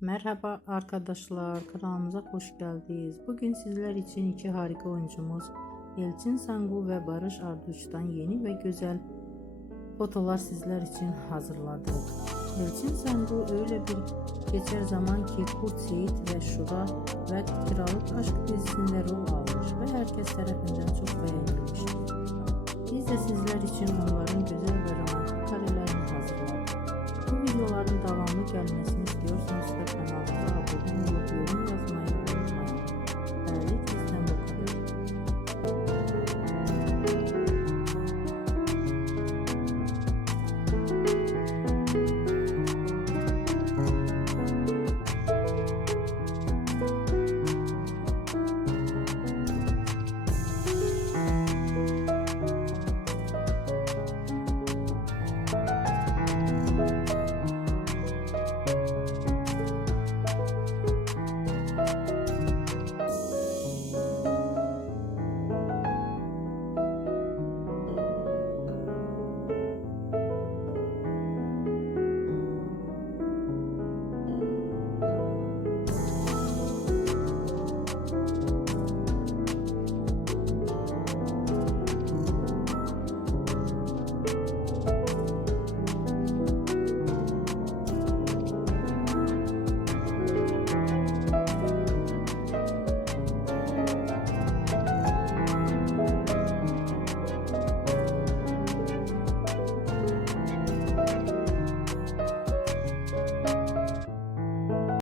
Merhaba arkadaşlar, kanalımıza hoş geldiniz. Bugün sizler için iki harika oyuncumuz Elçin Sangu ve Barış Arduç'tan yeni ve güzel fotolar sizler için hazırladık. Elçin Sangu öyle bir geçer zaman ki Kurt Seyit ve Şura ve Kiralık Aşk dizisinde rol almış ve herkes tarafından çok beğenilmiştir. Biz de sizler için onların güzel ve romantik karelerini hazırladık. Bu videoların devamlı gelmesini